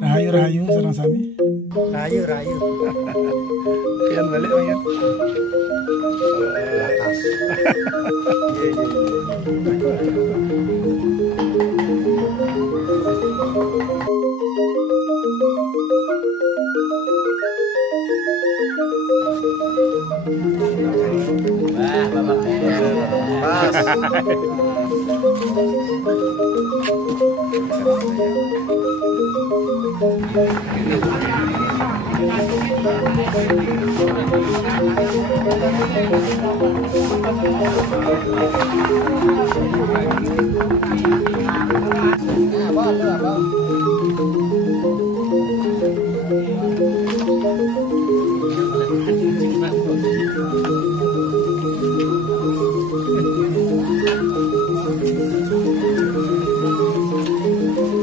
Rahayu-rahayu sareng sami. Rayu rayu. Pian balik pian. Atas. Wah, babak Pas. Nah, bos, bos.